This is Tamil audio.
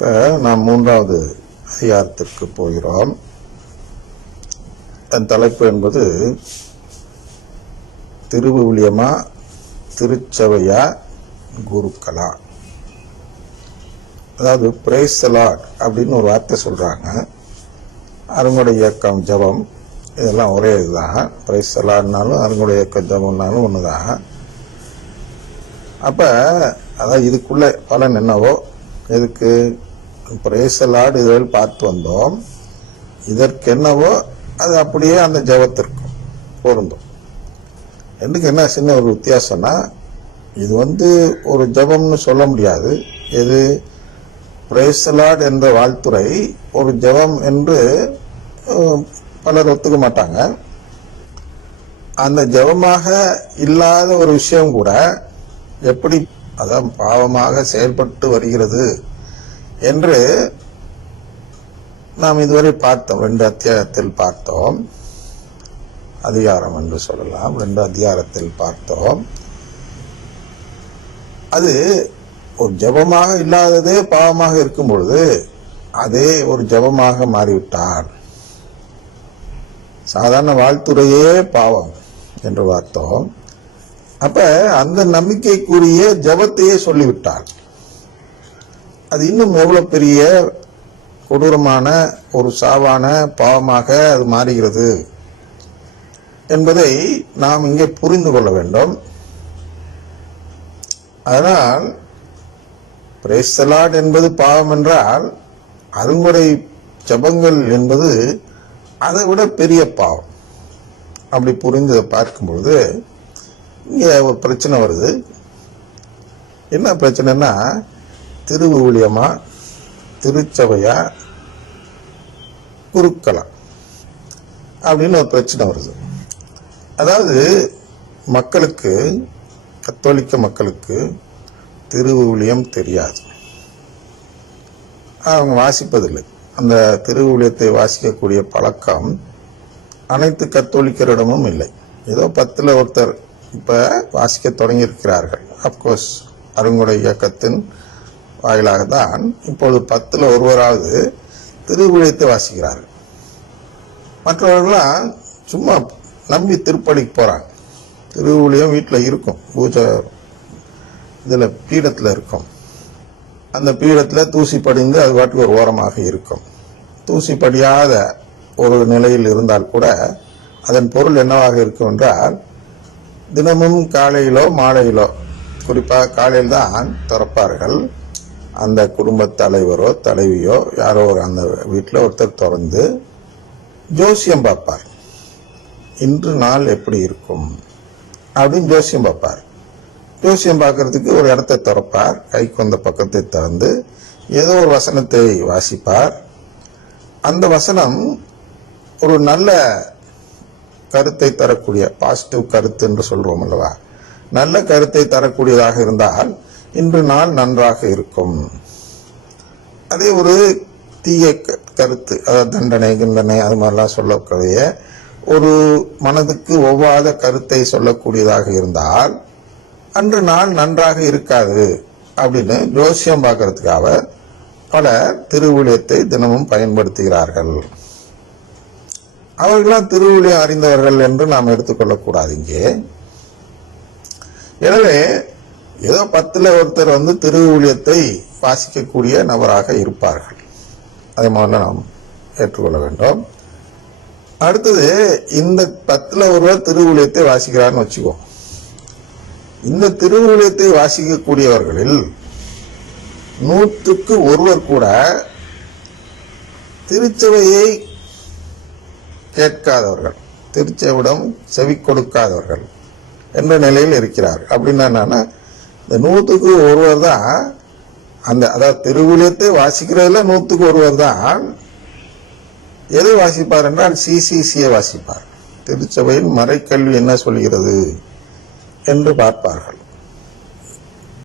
இப்போ நாம் மூன்றாவது அதிகாரத்திற்கு போகிறோம். என் தலைப்பு என்பது திருவிவிலியமா திருச்சபையா குருக்களா? அதாவது பிரேசலாட் அப்படின்னு ஒரு வார்த்தை சொல்கிறாங்க அருங்குடை இயக்கம் ஜபம் இதெல்லாம் ஒரே இதுதான். பிரைசலாட்னாலும் அருங்குடை இயக்கம் ஜபம்னாலும் ஒன்று தான் அப்போ அதான் இதுக்குள்ளே பலன் என்னவோ எதுக்கு? பிரேசலாடு இதுவரை பார்த்து வந்தோம். இதற்கு என்னவோ அது அப்படியே அந்த ஜபத்திற்கும் பொருந்தும். ரெண்டுக்கு என்ன சின்ன ஒரு வித்தியாசம்னா இது வந்து ஒரு ஜபம்னு சொல்ல முடியாது. எது பிரேசலாட் என்ற வாழ்த்துறை ஒரு ஜபம் என்று பலர் ஒத்துக்க மாட்டாங்க. அந்த ஜபமாக இல்லாத ஒரு விஷயம் கூட எப்படி அதான் பாவமாக செயல்பட்டு வருகிறது என்று நாம் இதுவரை பார்த்தோம். ரெண்டு அத்தியாயத்தில் பார்த்தோம். அதிகாரம் என்று சொல்லலாம். ரெண்டு அதிகாரத்தில் பார்த்தோம். அது ஒரு ஜெபமாக இல்லாததே பாவமாக இருக்கும் பொழுது அதே ஒரு ஜெபமாக மாறிவிட்டார் சாதாரண வாழ்த்துறையே பாவம் என்று பார்த்தோம். அப்ப அந்த நம்பிக்கைக்குரிய ஜெபத்தையே சொல்லிவிட்டார். அது இன்னும் எவ்வளோ பெரிய கொடூரமான ஒரு சாவான பாவமாக அது மாறுகிறது என்பதை நாம் இங்கே புரிந்து கொள்ள வேண்டும். அதனால் பிரேசலாட் என்பது பாவம் என்றால் அருங்குறை ஜபங்கள் என்பது அதை விட பெரிய பாவம். அப்படி புரிந்து பார்க்கும்பொழுது இங்கே ஒரு பிரச்சனை வருது. என்ன திரு ஊழியமா திருச்சபையா குருக்களா அப்படின்னு ஒரு பிரச்சனை வருது. அதாவது மக்களுக்கு கத்தோலிக்க மக்களுக்கு திருவிவிலியம் தெரியாது. அவங்க வாசிப்பதில்லை. அந்த திருவிவிலியத்தை வாசிக்கக்கூடிய பழக்கம் அனைத்து கத்தோலிக்கரிடமும் இல்லை. ஏதோ பத்தில் ஒருத்தர் இப்போ வாசிக்க தொடங்கி இருக்கிறார்கள் அப்கோர்ஸ் அருங்குடை இயக்கத்தின் வாயிலாக தான் இப்பொழுது பத்தில் ஒருவராவது திருவிழியத்தை வாசிக்கிறார்கள். மற்றவர்கள்லாம் சும்மா நம்பி திருப்பலிக்கு போகிறாங்க திருவிழியம் வீட்டில் இருக்கும். பூஜை இதில் பீடத்தில் இருக்கும். அந்த பீடத்தில் தூசி படிந்து அது பாட்டுக்கு ஒரு ஓரமாக இருக்கும். தூசி படியாத ஒரு நிலையில் இருந்தால் கூட அதன் பொருள் என்னவாக இருக்கும் என்றால் தினமும் காலையிலோ மாலையிலோ குறிப்பாக காலையில் தான் திறப்பார்கள். அந்த குடும்ப தலைவரோ தலைவியோ யாரோ ஒரு அந்த வீட்டில் ஒருத்தர் திறந்து ஜோசியம் பார்ப்பார். இன்று நாள் எப்படி இருக்கும்? அப்படின்னு ஜோசியம் பார்ப்பார். ஜோசியம் பார்க்கறதுக்கு ஒரு இடத்தை திறப்பார். கைக்கு வந்த பக்கத்தை திறந்து ஏதோ ஒரு வசனத்தை வாசிப்பார். அந்த வசனம் ஒரு நல்ல கருத்தை தரக்கூடிய பாசிட்டிவ் கருத்து என்று சொல்றோம் அல்லவா? நல்ல கருத்தை தரக்கூடியதாக இருந்தால் இன்று நாள் நன்றாக இருக்கும். அதே ஒரு தீய கருத்து அதாவது தண்டனை கிண்டனை அது மாதிரிலாம் சொல்லக்கூடிய ஒரு மனதுக்கு ஒவ்வாத கருத்தை சொல்லக்கூடியதாக இருந்தால் அன்று நாள் நன்றாக இருக்காது அப்படின்னு ஜோசியம் பார்க்கறதுக்காக பல திருவிழியத்தை தினமும் பயன்படுத்துகிறார்கள். அவர்களாம் திருவிழியம் அறிந்தவர்கள் என்று நாம் எடுத்துக்கொள்ளக்கூடாது இங்கே. எனவே ஏதோ பத்துல ஒருத்தர் வந்து திருவுளியத்தை வாசிக்கக்கூடிய நபராக இருப்பார்கள். அதை முதல்ல நாம் ஏற்றுக்கொள்ள வேண்டும். அடுத்தது இந்த பத்துல ஒருவர் திருவுளியத்தை வாசிக்கிறான்னு வச்சுக்கோ. இந்த திருவுளியத்தை வாசிக்கக்கூடியவர்களில் நூற்றுக்கு ஒருவர் கூட திருச்சபையை கேட்காதவர்கள் திருச்செவிடம் செவி கொடுக்காதவர்கள் என்ற நிலையில் இருக்கிறார். அப்படின்னா என்னன்னா இந்த நூற்றுக்கு ஒருவர் தான் அந்த அதாவது திருவிழியத்தை வாசிக்கிறதுல நூற்றுக்கு ஒருவர் தான். எதை வாசிப்பார் என்றால் சிசிசியை வாசிப்பார். திருச்சபையின் மறைக்கல்வி என்ன சொல்கிறது? என்று பார்ப்பார்கள்.